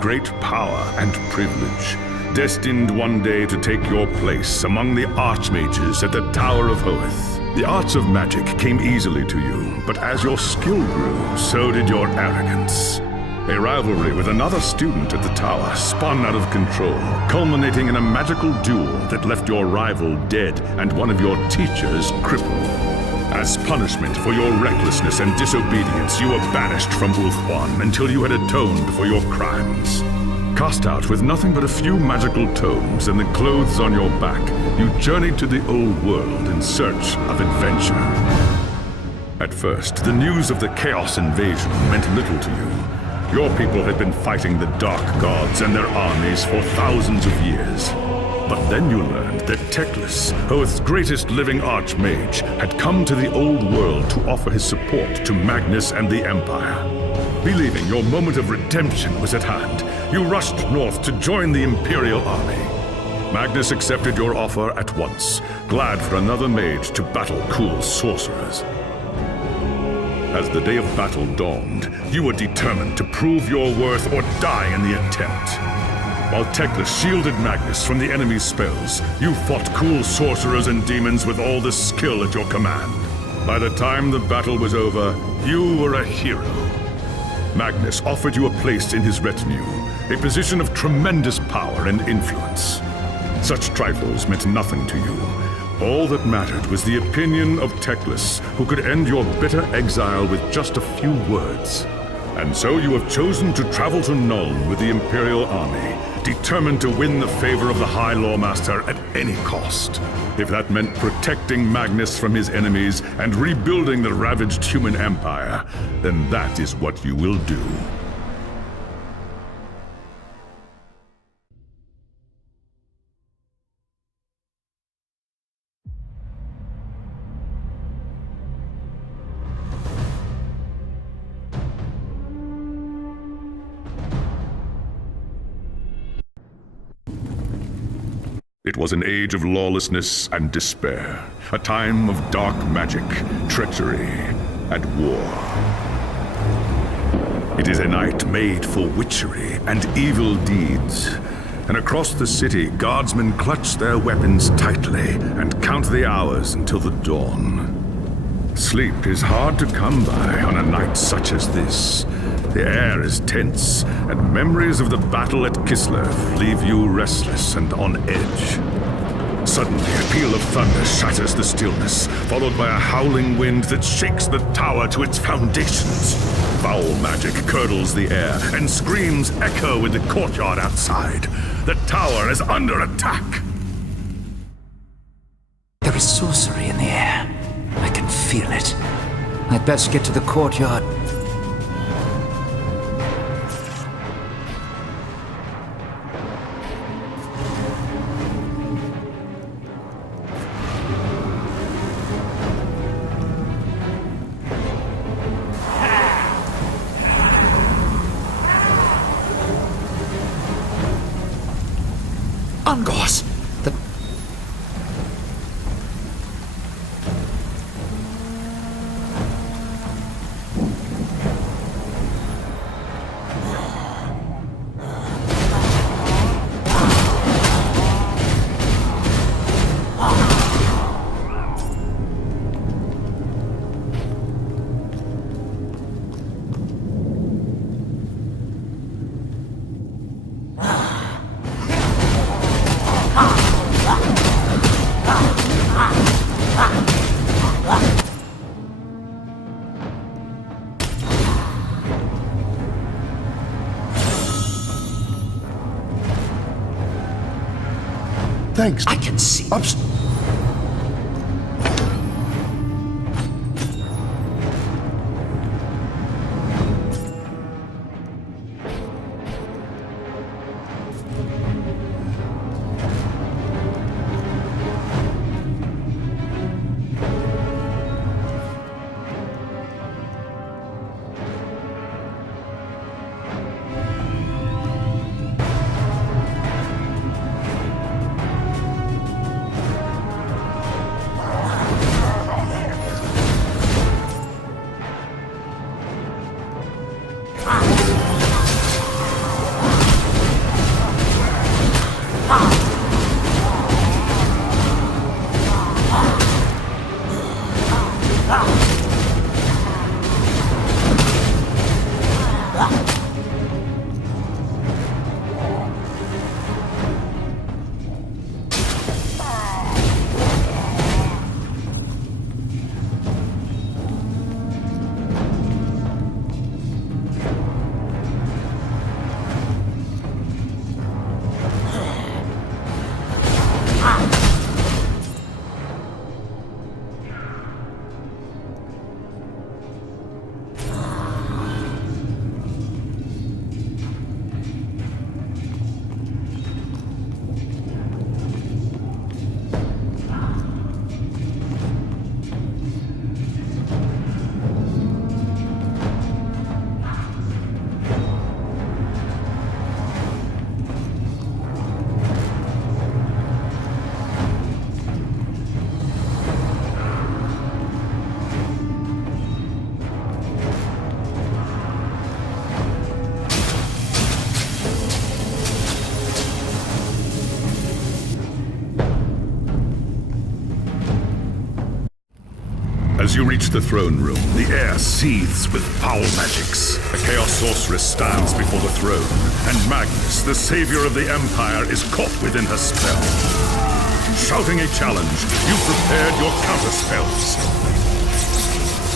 great power and privilege, destined one day to take your place among the archmages at the Tower of Hoeth. The arts of magic came easily to you, but as your skill grew, so did your arrogance. A rivalry with another student at the tower spun out of control, culminating in a magical duel that left your rival dead and one of your teachers crippled. As punishment for your recklessness and disobedience, you were banished from Ulthuan until you had atoned for your crimes. Cast out with nothing but a few magical tomes and the clothes on your back, you journeyed to the old world in search of adventure. At first, the news of the Chaos invasion meant little to you. Your people had been fighting the Dark Gods and their armies for thousands of years. But then you learned that Teclis, Hoeth's greatest living archmage, had come to the old world to offer his support to Magnus and the Empire. Believing your moment of redemption was at hand, you rushed north to join the Imperial army. Magnus accepted your offer at once, glad for another mage to battle Kul's sorcerers. As the day of battle dawned, you were determined to prove your worth or die in the attempt. While Teclis shielded Magnus from the enemy's spells, you fought Kul's sorcerers and demons with all the skill at your command. By the time the battle was over, you were a hero. Magnus offered you a place in his retinue, a position of tremendous power and influence. Such trifles meant nothing to you. All that mattered was the opinion of Teclis, who could end your bitter exile with just a few words. And so you have chosen to travel to Nuln with the Imperial army, determined to win the favor of the High Lawmaster at any cost. If that meant protecting Magnus from his enemies and rebuilding the ravaged human empire, then that is what you will do. It was an age of lawlessness and despair, a time of dark magic, treachery, and war. It is a night made for witchery and evil deeds, and across the city, guardsmen clutch their weapons tightly and count the hours until the dawn. Sleep is hard to come by on a night such as this. The air is tense, and memories of the battle at Kislev leave you restless and on edge. Suddenly, a peal of thunder shatters the stillness, followed by a howling wind that shakes the tower to its foundations. Foul magic curdles the air, and screams echo in the courtyard outside. The tower is under attack! There is sorcery in the air. I can feel it. I'd best get to the courtyard. Ungos! Thanks. I can see. As you reach the throne room, the air seethes with foul magics. A Chaos Sorceress stands before the throne, and Magnus, the savior of the Empire, is caught within her spell. Shouting a challenge, you prepared your counterspells.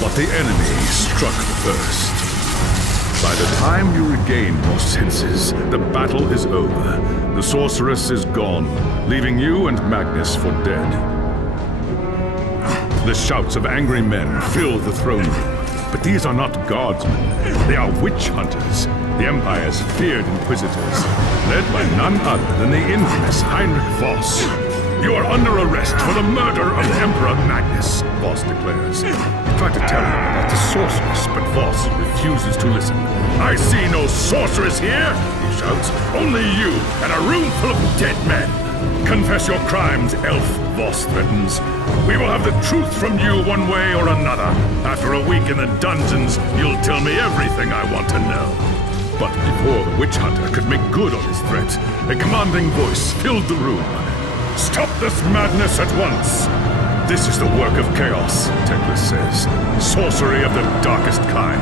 But the enemy struck first. By the time you regain your senses, the battle is over. The sorceress is gone, leaving you and Magnus for dead. The shouts of angry men fill the throne room. But these are not guardsmen. They are witch hunters, the Empire's feared inquisitors, led by none other than the infamous Heinrich Voss. You are under arrest for the murder of Emperor Magnus, Voss declares. You try to tell him about the sorceress, but Voss refuses to listen. I see no sorceress here, he shouts. Only you and a room full of dead men. Confess your crimes, elf, Voss threatens. We will have the truth from you one way or another. After a week in the dungeons, you'll tell me everything I want to know. But before the witch hunter could make good on his threat, a commanding voice filled the room. Stop this madness at once! This is the work of chaos, Teclis says. Sorcery of the darkest kind.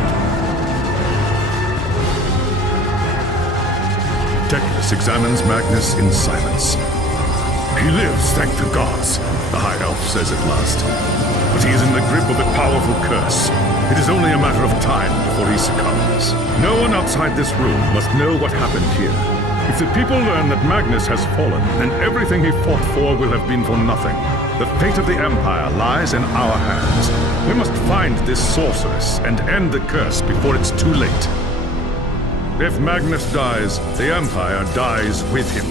Teclis examines Magnus in silence. He lives, thank the gods, the High Elf says at last. But he is in the grip of a powerful curse. It is only a matter of time before he succumbs. No one outside this room must know what happened here. If the people learn that Magnus has fallen, then everything he fought for will have been for nothing. The fate of the Empire lies in our hands. We must find this sorceress and end the curse before it's too late. If Magnus dies, the Empire dies with him.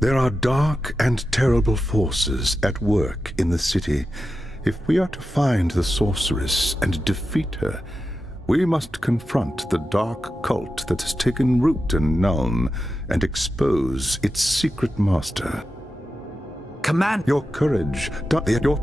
There are dark and terrible forces at work in the city. If we are to find the sorceress and defeat her, we must confront the dark cult that has taken root in Nuln and expose its secret master. Command... Your courage, your...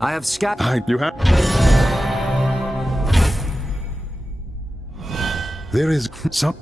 I have scattered. You have. There is some.